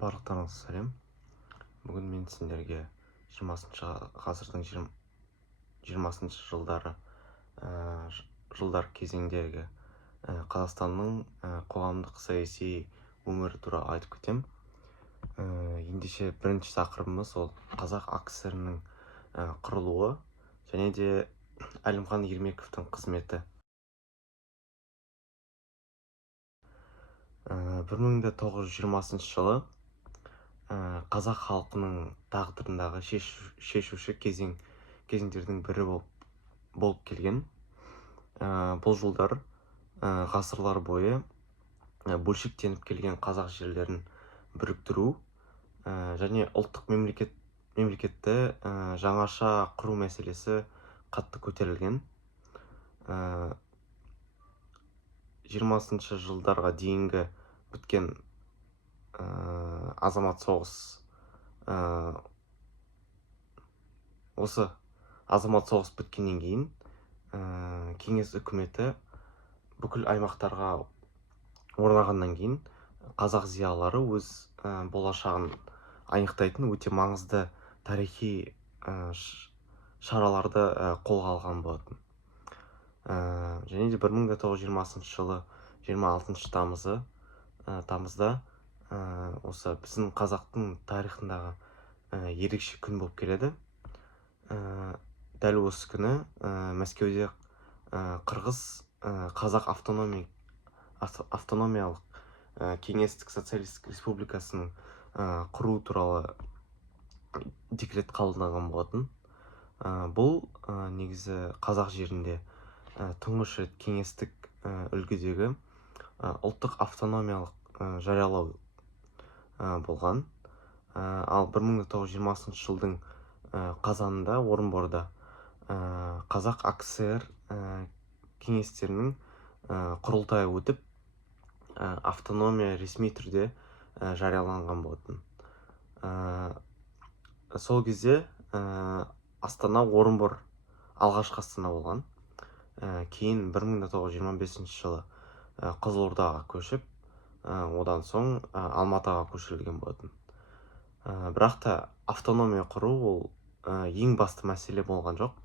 Барлықтарыңызға сәлем. Бүгін мен сендерге 20 ғасырдың 20 жылдары жылдар кезеңдегі Қазақстанның қоғамдық саяси өмірі туралы айтып кетем. Ендеше бірінші тақырыбымыз ол Қазақ АКСР-ның құрылуы және де Әлімхан Ермековтің қызметі. 1920 жылы қазақ халқының тағдырындағы шешуші кезеңдердің бірі болып келген. Бұл жылдар ғасырлар бойы бөлшектеніп келген қазақ жерлерін біріктіру және ұлттық мемлекетті жаңаша құру мәселесі қатты көтерілген. 20 жылдарға дейінгі біткен азамат соғыс осы азамат соғыс біткеннен кейін кеңес үкіметі бүкіл аймақтарға орнағаннан кейін қазақ зиялылары өз болашағын анықтайтын өте маңызды тарихи шараларды қолға алған болатын. Және де 1920 жылы 26 тамызда осы біздің қазақтың тарихындағы ерекше күн болып келеді. Дәл осы күні Мәскеуде Қырғыз қазақ автономиялық кеңестік социалистік республикасының құру туралы декрет қабылданған болатын. Бұл негізі қазақ жерінде тұңғыш рет кеңестік үлгідегі ұлттық автономиялық жариялау болған. Ал 1920 жылдың қазанында Орынборда Қазақ АКСР кеңестерінің құрылтайы өтіп, автономия ресми түрде жарияланған болатын. Сол кезде Астана Орынбор алғашқы Астана болған. Кейін 1925 жылы Қызылордаға көшіп, одан соң Алматыға көшірілген болатын. Бірақ та автономия құру ол ең басты мәселе болған жоқ.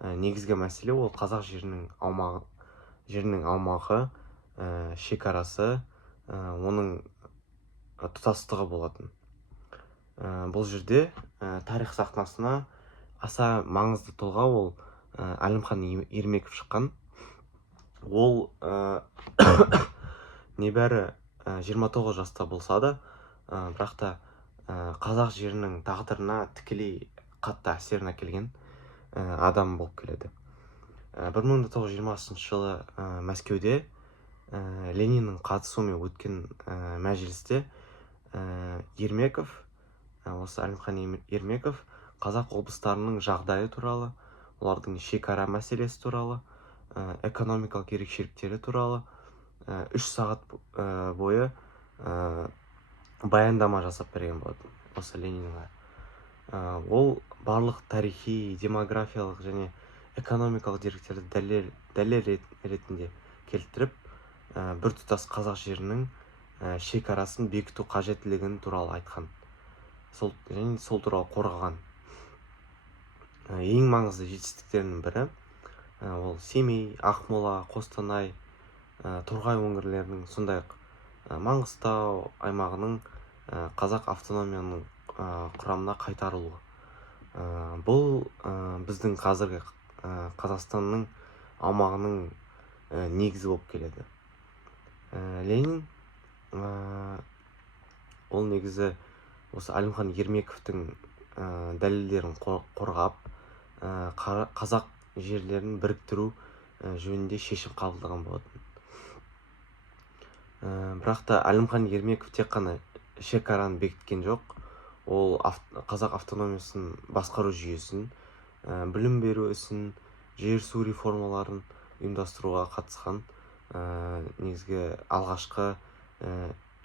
Негізгі мәселе ол қазақ жерінің аумағы, шекарасы, оның тұтастығы болатын. Бұл жерде тарих сахнасына аса маңызды тұлға ол Әлімхан Ермеков шыққан. Ол небәрі 29 жаста болса да, бірақ та қазақ жерінің тағдырына тікелей қатты әсерін әкелген адам болып келеді. 1920 жылы Мәскеуде Лениннің қатысуымен өткен мәжілісте Ермеков, осы Әлімхан Ермеков қазақ облыстарының жағдайы туралы, олардың шекара мәселесі туралы, экономикалық ерекшеліктері туралы 3 сағат бойы баяндама жасап берген болатын осы Ленинға. Ол барлық тарихи, демографиялық және экономикалық деректерді дәлел ретінде келтіріп, біртұтас қазақ жерінің шекарасын бекіту қажеттілігін туралы айтқан. Және сол туралы қорғаған. Ең маңызды жетістіктерінің бірі ол Семей, Ақмола, Қостанай, Торғай өңірлерінің, сондай-ақ Маңғыстау аймағының қазақ автономияның құрамына қайтарылуы. Бұл біздің қазіргі Қазақстанның аумағының негізі болып келеді. Ленин ол негізі осы Әлімхан Ермековтің дәлелдерін қорғап, қазақ жерлерін біріктіру жөнінде шешім қабылдаған болатын. Бірақ та Әлімхан Ермеков тек қана шекараны бекіткен жоқ. Ол қазақ автономиясын басқару жүйесін, білім беру ісін, жер-су реформаларын ұйымдастыруға қатысқан негізгі алғашқы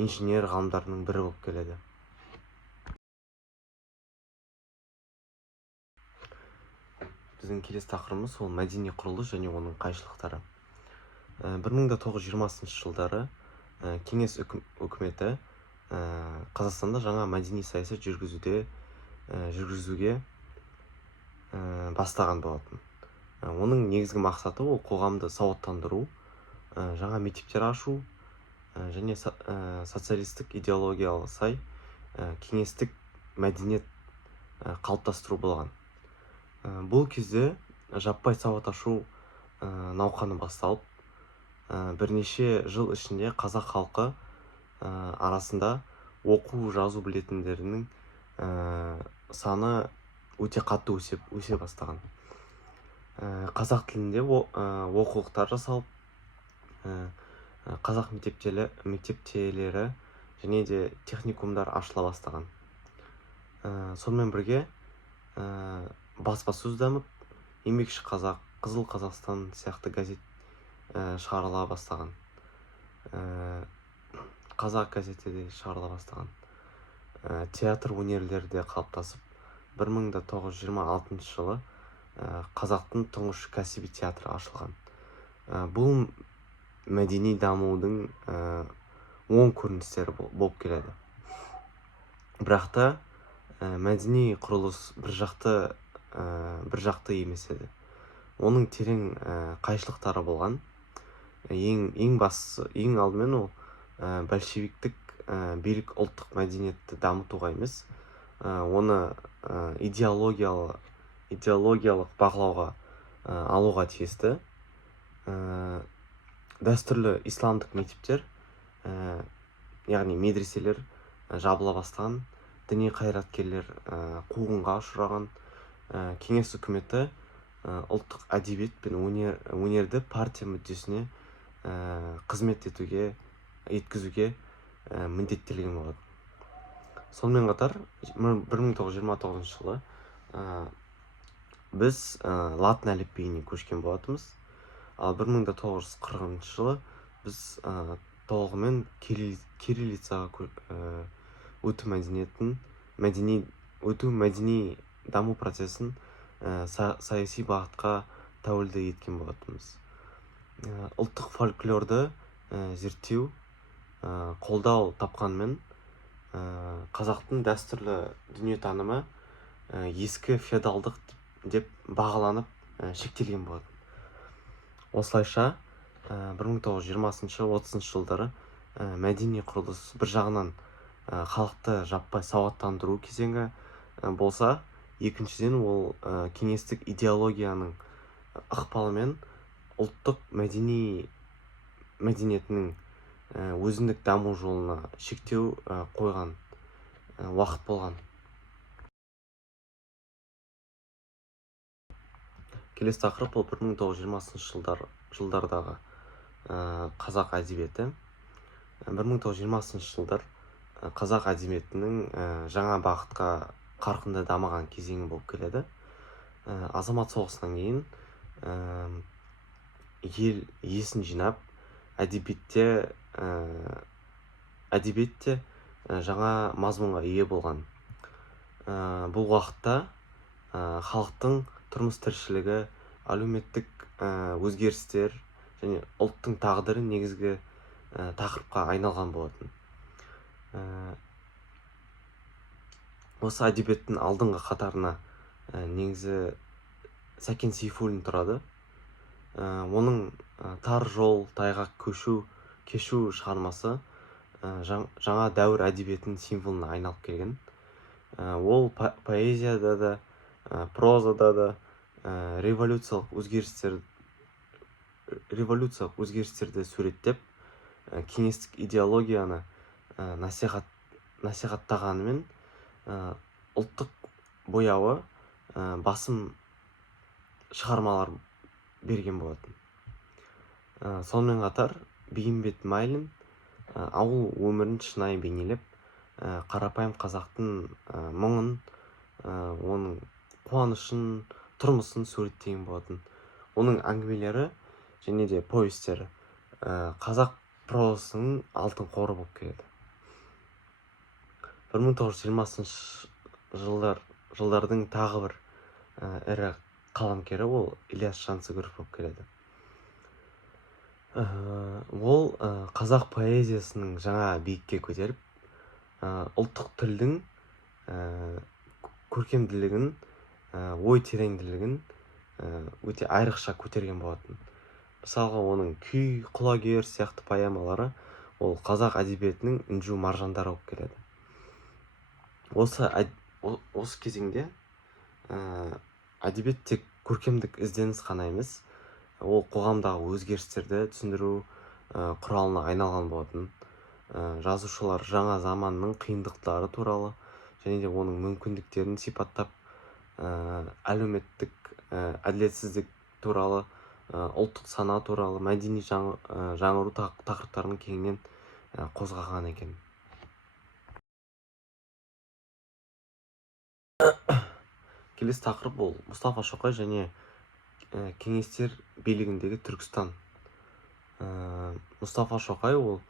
инженер ғалымдарының бірі болып келеді. Біздің келесі тақырыбымыз ол мәдени құрылыс және оның қайшылықтары. 1920 жылдары кеңес үкіметі Қазақстанда жаңа мәдени саясат жүргізуге бастаған болатын. Оның негізгі мақсаты ол қоғамды сауаттандыру, жаңа мектептер ашу және социалистік идеологияға сай кеңестік мәдениет қалыптастыру болған. Бұл кезде жаппай сауат ашу науқаны басталып, бірнеше жыл ішінде қазақ халқы арасында оқу жазу білетіндерінің саны өте қатты өсе бастаған. Қазақ тілінде оқулықтар жасалып, қазақ мектептелері және де техникумдар ашыла бастаған. Сонымен бірге баспасөз дамып, еңбекші қазақ, Қызыл Қазақстан сияқты газет шығарыла бастаған. Қазақ газеті де шығарыла бастаған. Театр өнерлері де қалыптасып, 1926 жылы қазақтың тұңғыш кәсіби театры ашылған. Бұл мәдени дамудың оң көріністері болып келеді. Бірақ та мәдени құрылыс бір жақты емес еді. Оның терең қайшылықтары болған. Ең алдымен ол большевиктік билік ұлттық мәдениетті дамытуға емес, оны идеологиялық бағалауға алуға тиісті. Дәстүрлі исламдық мектептер, яғни медреселер жабыла бастаған, діни қайраткерлер қуғынға ұшыраған, кеңес үкіметі ұлттық әдебиет пен өнерді партия мүддесіне қызмет еткізуге міндеттелген болады. Сонымен қатар 1929 жылы біз латын әліпбиіне көшкен болатынбыз. Ал 1940 жылы біз толығымен кириллицаға өту мәдени даму процесін саяси бағытқа тәуелді еткен болатынбыз. Ұлттық фольклорды зерттеу қолдау тапқанмен, қазақтың дәстүрлі дүниетанымы ескі феодалдық деп бағаланып шектелген болатын. Осылайша 1920-30 жылдары мәдени құрылыс бір жағынан халықты жаппай сауаттандыру кезеңі болса, екіншіден ол кеңестік идеологияның ықпалымен ұлттық мәдениетінің өзіндік даму жолына шектеу қойған уақыт болған. Келесі тақырып ол 1920 жылдардағы қазақ әдебиеті. 1920 жылдар қазақ әдебиетінің жаңа бағытқа қарқынды дамыған кезеңі болып келеді. Азамат соғысынан кейін ел есін жинап, әдебиетте жаңа мазмұнға ие болған. Бұл уақытта халықтың тұрмыс тіршілігі, әлеуметтік өзгерістер және ұлттың тағдыры негізгі тақырыпқа айналған болатын. Осы әдебиеттің алдыңғы қатарына негізі Сәкен Сейфуллин тұрады. Оның тар жол, тайғақ кешу шығармасы жаңа дәуір әдебиетінің символына айналып келген. Ол поэзияда да, прозада да революциялық өзгерістерді суреттеп, кеңестік идеологияны насихаттағанымен, ұлттық бояуы басым шығармалар берген болатын. Сонымен қатар Бейімбет Майлин ауыл өмірін шынайы бейнелеп, қарапайым қазақтың мұңын, оның қуанышын, тұрмысын суреттеген болатын. Оның әңгімелері және де повестері қазақ прозасының алтын қоры болып келеді. 1920 жылдардың тағы бір ірі қаламгері ол Ілияс Жансүгіров болып келеді. Ол қазақ поэзиясының жаңа биікке көтеріп, ұлттық тілдің көркемділігін, ой тереңділігін өте айрықша көтерген болатын. Мысалға, оның Күй, Құлагер сияқты поэмалары ол қазақ әдебиетінің інжу маржандары болып келеді. Осы кезеңде әдебиет тек көркемдік ізденіс қана емес, ол қоғамдағы өзгерістерді түсіндіру құралына айналған болатын. Жазушылар жаңа заманның қиындықтары туралы және де оның мүмкіндіктерін сипаттап, әлеуметтік әділетсіздік туралы, ұлттық сана туралы, мәдени жаңғыру тақырыптарын кеңінен қозғаған екен. Келесі тақырып ол Мұстафа Шоқай және кеңестер билігіндегі Түркістан. Мұстафа Шоқай ол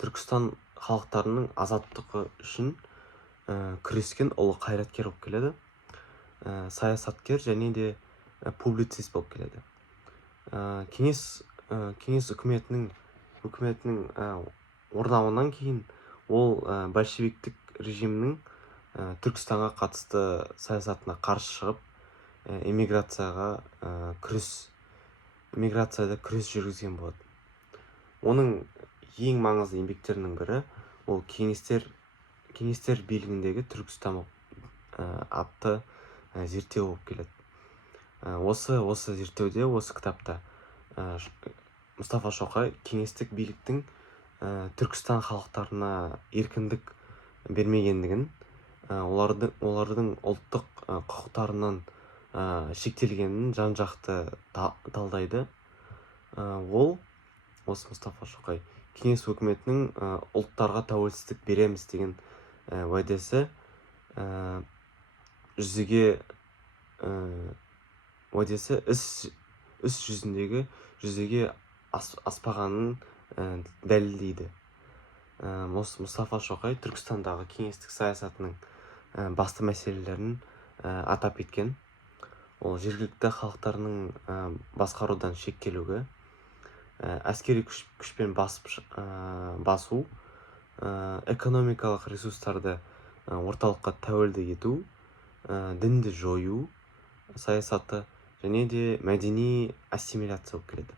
Түркістан халықтарының азаттығы үшін күрескен ұлы қайраткер болып келеді. Саясаткер және де публицист болып келеді. Кеңес үкіметінің орнауынан кейін ол большевиктік режимнің Түркістанға қатысты саясатына қарсы шығып, миграцияда күрес жүргізген болады. Оның ең маңызды еңбектерінің бірі ол кеңестер билігіндегі Түркістан атты зерттеу болып келеді. Осы зерттеуде, осы кітапта Мұстафа Шоқай кеңестік биліктің Түркістан халықтарына еркіндік бермегендігін, олардың ұлттық құқықтарынан шектелгенін жан-жақты талдайды. Осы Мұстафа Шоқай кеңес өкіметінің ұлттарға тәуелсіздік береміз деген уәдесі іс жүзеге аспағанын дәлелдейді. Мұстафа Шоқай Түркістандағы кеңестік саясатының басты мәселелерін атап кеткен. Ол жергілікті халықтарының басқарудан шектелуге, әскери күшпен басу, экономикалық ресурстарды орталыққа тәуелді ету, дінді жою саясаты және де мәдени ассимиляция болып келеді.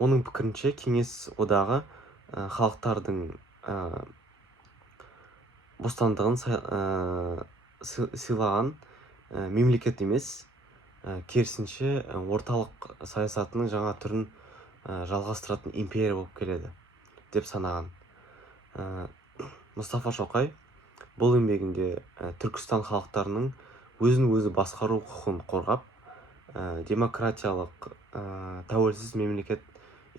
Оның пікірінше, кеңес одағы халықтардың бостандығын сыйлаған мемлекет емес, керісінше орталық саясатының жаңа түрін жалғастыратын империя болып келеді деп санаған. Мұстафа Шоқай бұл еңбегінде Түркістан халықтарының өзін-өзі басқару құқығын қорғап, демократиялық тәуелсіз мемлекет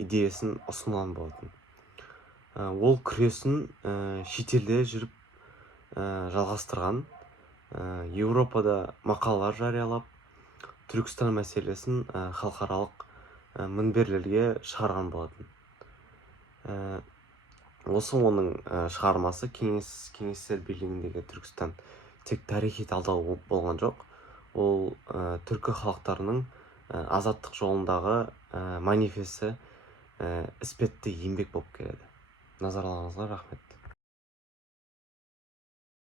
идеясын ұсынған болатын. Ол күресін шетелде жүріп жалғастырған, Еуропада мақалалар жариялап, Түркістан мәселесін халықаралық мінберлерге шығарған болатын. Осы оның шығармасы кеңестер билігіндегі Түркістан тек тарихи талдау болған жоқ, ол түркі халықтарының азаттық жолындағы манифесі, іспетті еңбек болып келеді. Назарларыңызға рахмет.